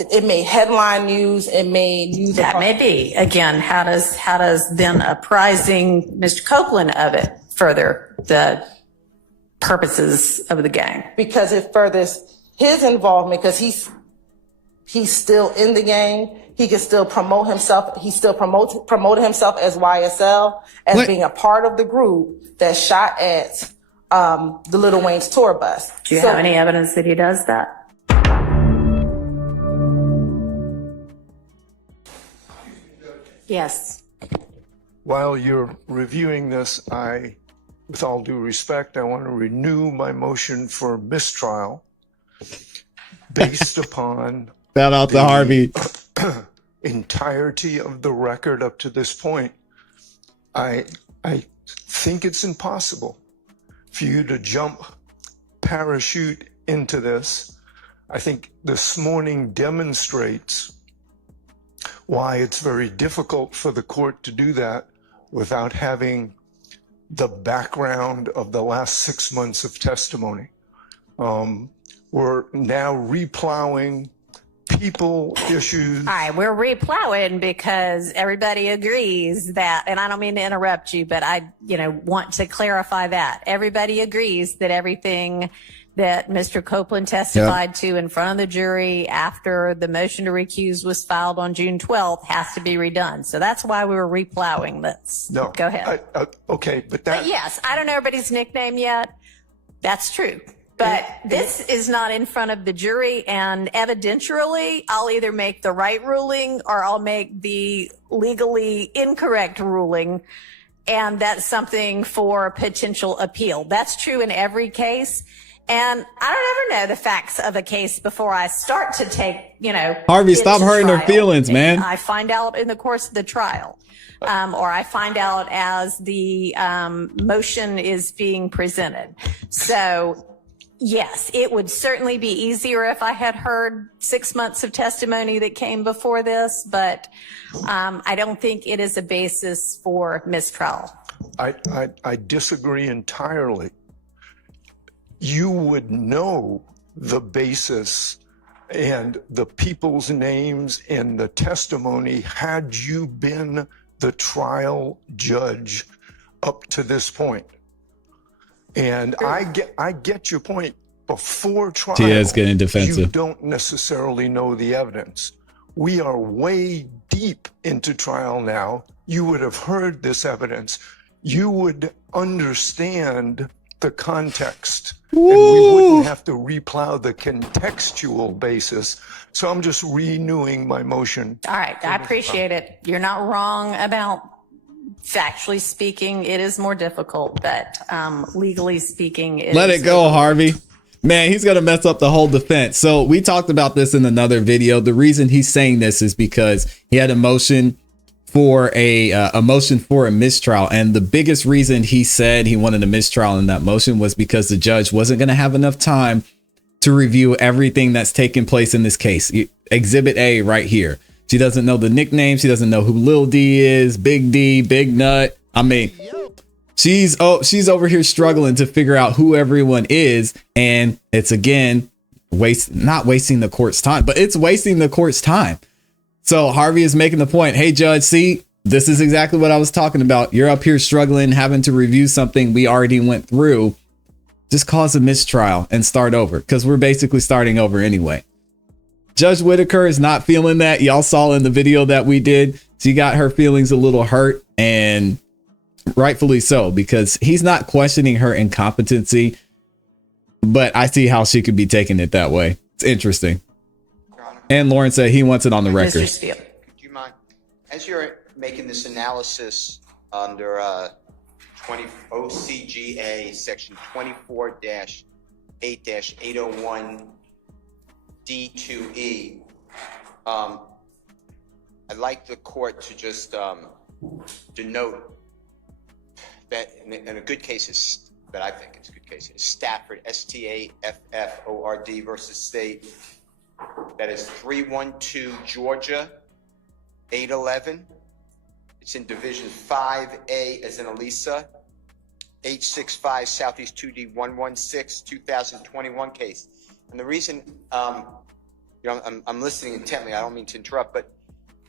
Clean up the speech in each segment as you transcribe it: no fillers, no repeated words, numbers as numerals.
it made headline news. It made news. That may be. Again, how does then apprising Mr. Copeland of it further the purposes of the gang? Because it furthers his involvement, because he's still in the gang. He can still promote himself. He still promoted himself as YSL, as being a part of the group that shot at the Lil Wayne's tour bus. Do you have any evidence that he does that? Yes. While you're reviewing this, with all due respect, I want to renew my motion for mistrial based upon shout out to Harvey. Entirety of the record up to this point. I think it's impossible for you to parachute into this. I think this morning demonstrates why it's very difficult for the court to do that without having the background of the last 6 months of testimony. We're now replowing people issues. All right, we're replowing because everybody agrees that, and I don't mean to interrupt you, but I, want to clarify that. Everybody agrees that everything that Mr. Copeland testified to in front of the jury after the motion to recuse was filed on June 12th has to be redone. So that's why we were replowing this. No. Go ahead. Okay, but yes, I don't know everybody's nickname yet. That's true. But this is not in front of the jury, and evidentially, I'll either make the right ruling or I'll make the legally incorrect ruling, and that's something for potential appeal. That's true in every case. And I don't ever know the facts of a case before I start to take, Harvey, stop hurting her feelings, man. I find out in the course of the trial, or I find out as the motion is being presented. So, yes, it would certainly be easier if I had heard 6 months of testimony that came before this, but I don't think it is a basis for mistrial. I disagree entirely. You would know the basis and the people's names and the testimony had you been the trial judge up to this point. And I get your point. Before trial, Tia's getting defensive. You don't necessarily know the evidence. We are way deep into trial now. You would have heard this evidence. You would understand the context. And we wouldn't have to replow the contextual basis. So I'm just renewing my motion. All right, I appreciate it. You're not wrong about factually speaking, it is more difficult, but legally speaking, let it go, Harvey. Man, he's going to mess up the whole defense. So we talked about this in another video. The reason he's saying this is because he had a motion for a motion for a mistrial. And the biggest reason he said he wanted a mistrial in that motion was because the judge wasn't going to have enough time to review everything that's taken place in this case. Exhibit A right here. She doesn't know the nicknames. She doesn't know who Lil D is, Big D, Big Nut. I mean, she's over here struggling to figure out who everyone is. And it's, again, not wasting the court's time, but it's wasting the court's time. So Harvey is making the point. Hey, judge, see, this is exactly what I was talking about. You're up here struggling, having to review something we already went through. Just cause a mistrial and start over, because we're basically starting over anyway. Judge Whitaker is not feeling that. Y'all saw in the video that we did. She got her feelings a little hurt, and rightfully so, because he's not questioning her incompetency. But I see how she could be taking it that way. It's interesting. And Lauren said he wants it on the record. Could you mind, as you're making this analysis under 20 OCGA section 24-8-801 D2E, I'd like the court to just denote that in a good case is, that I think it's a good case, is Stafford, STAFFORD versus State. That is 312 Georgia 811. It's in Division 5A as in Elisa. 865 Southeast 2D 116 2021 case. And the reason I'm listening intently. I don't mean to interrupt, but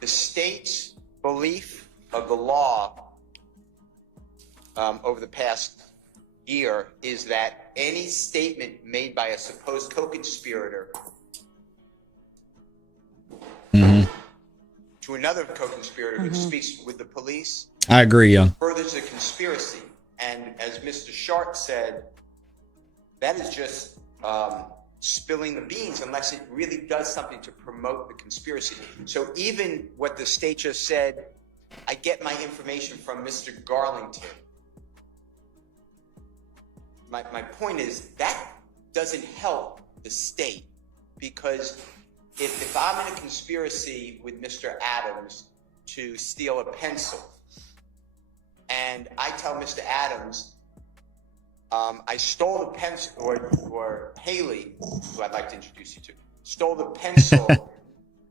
the state's belief of the law over the past year is that any statement made by a supposed co-conspirator to another co-conspirator who speaks with the police, I agree, Young. furthers a conspiracy. And as Mr. Sharp said, that is just spilling the beans unless it really does something to promote the conspiracy. So even what the state just said, I get my information from Mr. Garlington. My point is that doesn't help the state, because if I'm in a conspiracy with Mr. Adams to steal a pencil, and I tell Mr. Adams, I stole the pencil, or Haley, who I'd like to introduce you to, stole the pencil.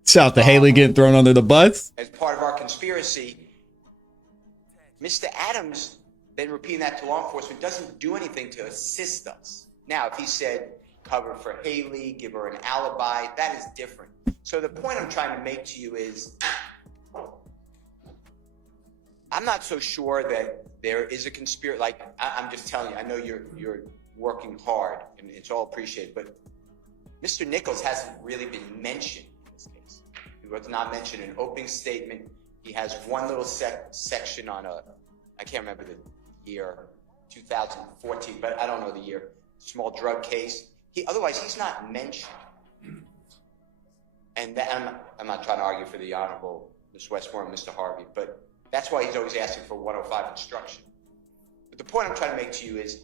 Shout out to Haley getting thrown under the bus. As part of our conspiracy, Mr. Adams, then repeating that to law enforcement, doesn't do anything to assist us. Now, if he said cover for Haley, give her an alibi, that is different. So the point I'm trying to make to you is, I'm not so sure that there is a conspiracy. Like, I'm just telling you, I know you're working hard, and it's all appreciated, but Mr. Nichols hasn't really been mentioned in this case. He was not mentioned in an opening statement. He has one little section on I can't remember the year, 2014, but I don't know the year, small drug case. Otherwise, he's not mentioned. And that, I'm not trying to argue for the Honorable Ms. Westmore and Mr. Harvey, but that's why he's always asking for 105 instruction. But the point I'm trying to make to you is,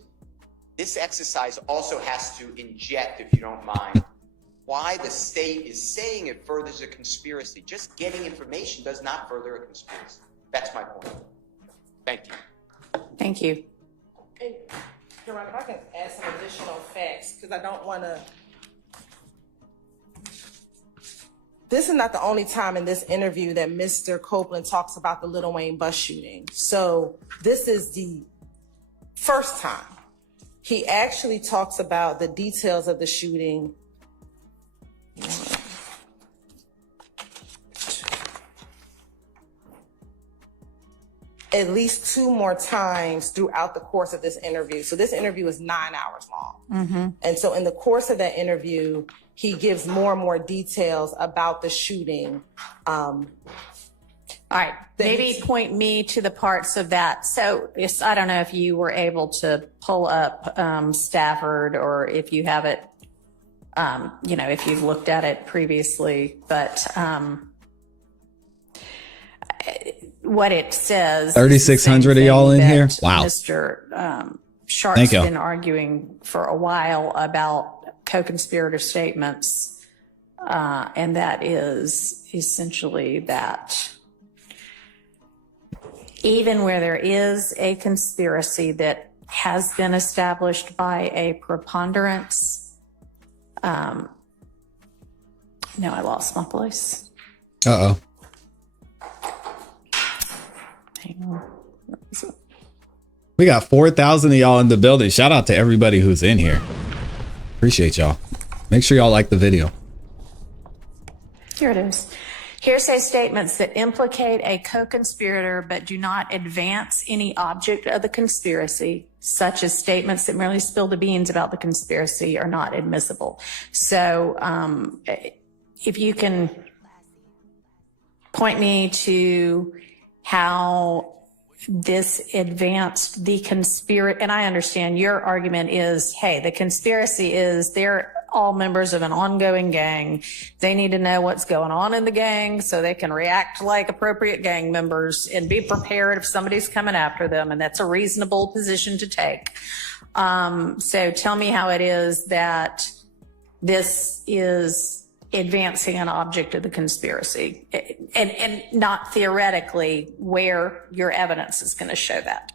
this exercise also has to inject, if you don't mind, why the state is saying it furthers a conspiracy. Just getting information does not further a conspiracy. That's my point. Thank you. Thank you. And, Your Honor, if I can add some additional facts, because I don't want to. This is not the only time in this interview that Mr. Copeland talks about the Lil Wayne bus shooting. So this is the first time. He actually talks about the details of the shooting. At least 2 more times throughout the course of this interview. So this interview is 9 hours long. And so in the course of that interview, he gives more and more details about the shooting. All right, maybe point me to the parts of that. So I don't know if you were able to pull up Stafford, or if you have it, if you've looked at it previously, but what it says. 3,600 of y'all in here? Wow. Mr. Sharp's been arguing for a while about co-conspirator statements, and that is essentially that even where there is a conspiracy that has been established by a preponderance. No, I lost my place. Uh-oh. Hang on. Where is it? We got 4,000 of y'all in the building. Shout out to everybody who's in here. Appreciate y'all. Make sure y'all like the video. Here it is. Hearsay statements that implicate a co-conspirator but do not advance any object of the conspiracy, such as statements that merely spill the beans about the conspiracy, are not admissible. So if you can point me to how this advanced the conspiracy, and I understand your argument is, hey, the conspiracy is they're all members of an ongoing gang. They need to know what's going on in the gang so they can react like appropriate gang members and be prepared if somebody's coming after them. And that's a reasonable position to take. So tell me how it is that this is advancing an object of the conspiracy, and not theoretically where your evidence is going to show that.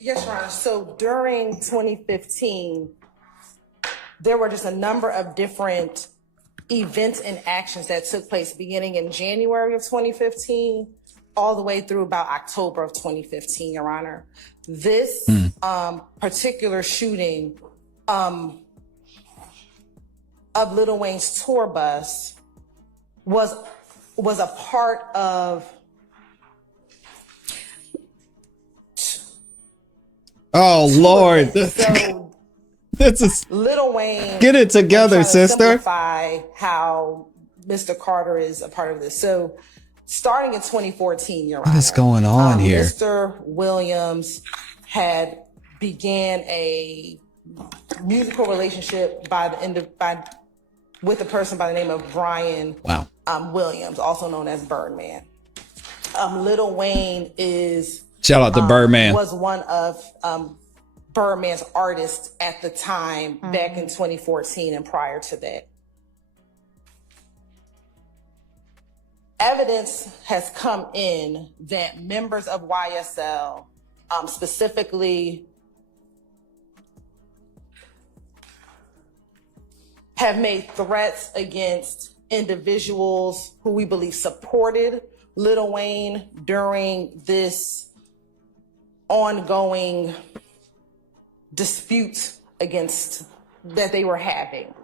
Yes, Your Honor. So during 2015, there were just a number of different events and actions that took place beginning in January of 2015 all the way through about October of 2015, Your Honor. This particular shooting of Lil Wayne's tour bus was a part of. Oh Lord, So this is Lil Wayne. get it together, trying to sister. Simplify how Mr. Carter is a part of this. So starting in 2014, Your Honor. What is going on here? Mr. Williams had began a musical relationship with a person by the name of Brian Williams, also known as Birdman. Lil Wayne is shout out to Birdman. Was one of Birdman's artists at the time back in 2014 and prior to that. Evidence has come in that members of YSL, specifically, have made threats against individuals who we believe supported Lil Wayne during this ongoing dispute that they were having.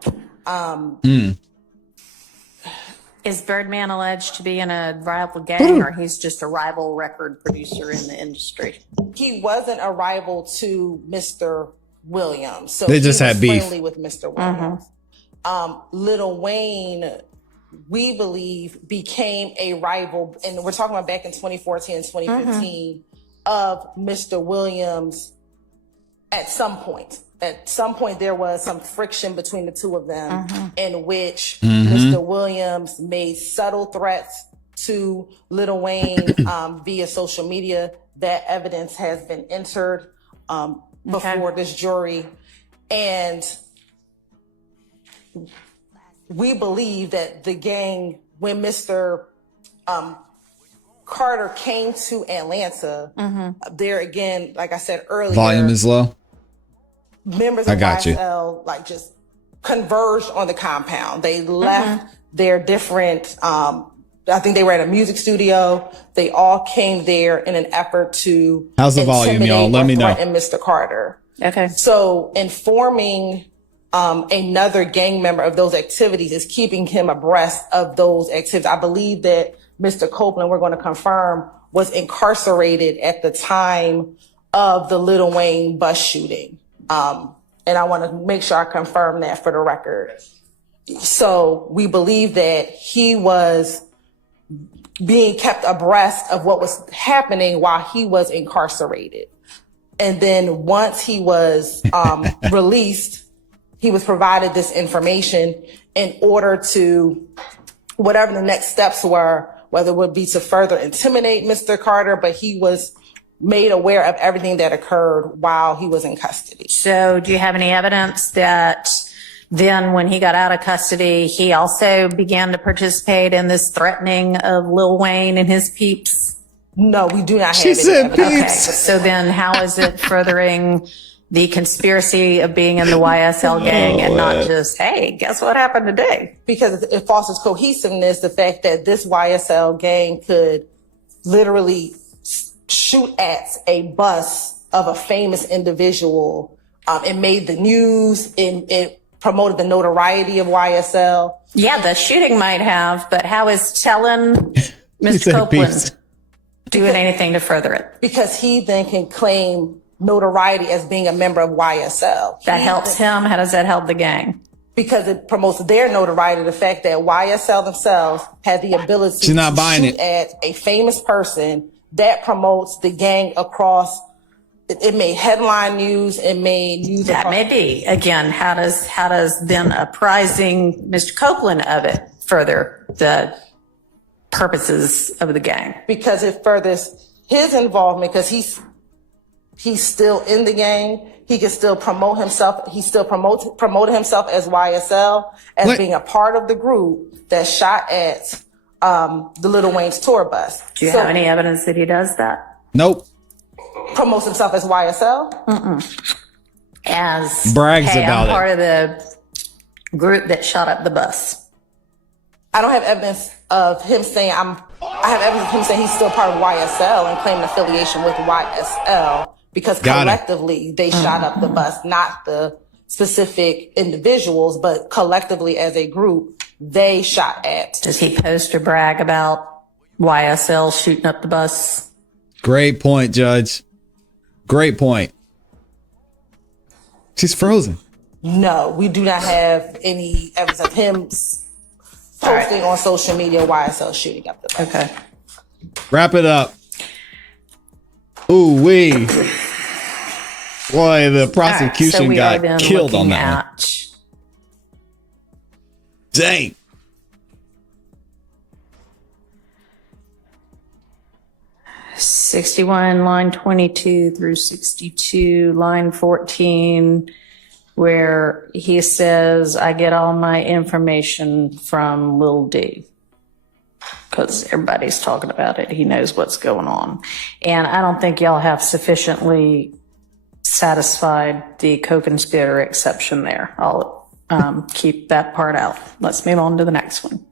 Is Birdman alleged to be in a rival gang, or he's just a rival record producer in the industry? He wasn't a rival to Mr. Williams, so they just had beef friendly with Mr. Williams. Lil Wayne, we believe, became a rival, and we're talking about back in 2014 and 2015, of Mr. Williams at some point. At some point, there was some friction between the two of them in which Mr. Williams made subtle threats to Lil Wayne via social media. That evidence has been entered before this jury. And we believe that the gang, when Mr. Carter came to Atlanta, there again, like I said earlier, volume is low. Members of YSL like just converged on the compound. They left their different, I think they were at a music studio. They all came there in an effort to how's the volume, y'all? Let me know. And Mr. Carter. Okay. So informing another gang member of those activities is keeping him abreast of those activities. I believe that Mr. Copeland, we're going to confirm, was incarcerated at the time of the Lil Wayne bus shooting. And I want to make sure I confirm that for the record. So we believe that he was being kept abreast of what was happening while he was incarcerated. And then once he was released, he was provided this information in order to, whatever the next steps were, whether it would be to further intimidate Mr. Carter, but he was made aware of everything that occurred while he was in custody. So do you have any evidence that then when he got out of custody, he also began to participate in this threatening of Lil Wayne and his peeps? No, we do not have She any said evidence. Okay, peeps. so then how is it furthering the conspiracy of being in the YSL gang and not just, hey, guess what happened today? Because it fosters cohesiveness, the fact that this YSL gang could literally shoot at a bus of a famous individual. It made the news, and it promoted the notoriety of YSL. Yeah, the shooting might have, but how is telling Mr. said Copeland peace. doing anything to further it? Because he then can claim notoriety as being a member of YSL. That helps him. How does that help the gang? Because it promotes their notoriety, the fact that YSL themselves had the ability She's not to buying shoot it. at a famous person. That promotes the gang across. It made headline news. It made news. That across. may be. Again, how does then apprising Mr. Copeland of it further the purposes of the gang? Because it furthers his involvement, because he's still in the gang. He can still promote himself. He still promoted himself as YSL, as What? being a part of the group that shot at the Lil Wayne's tour bus. Do you have any evidence that he does that? Nope. Promotes himself as YSL? As Brags hey, about I'm it. part of the group that shot up the bus. I don't have evidence of him saying I have evidence of him saying he's still part of YSL and claiming affiliation with YSL, because Got it. collectively they shot up the bus, not the specific individuals, but collectively as a group, they shot at. Does he post or brag about YSL shooting up the bus? Great point, Judge. Great point. She's frozen. No, we do not have any evidence of him posting on social media YSL shooting up the bus. Okay. Wrap it up. Ooh wee. Boy, the prosecution got killed on that one. Dang. '61, line 22 through 62, line 14, where he says, I get all my information from Lil D. Because everybody's talking about it. He knows what's going on. And I don't think y'all have sufficiently satisfied the co-conspirator exception there. I'll keep that part out. Let's move on to the next one.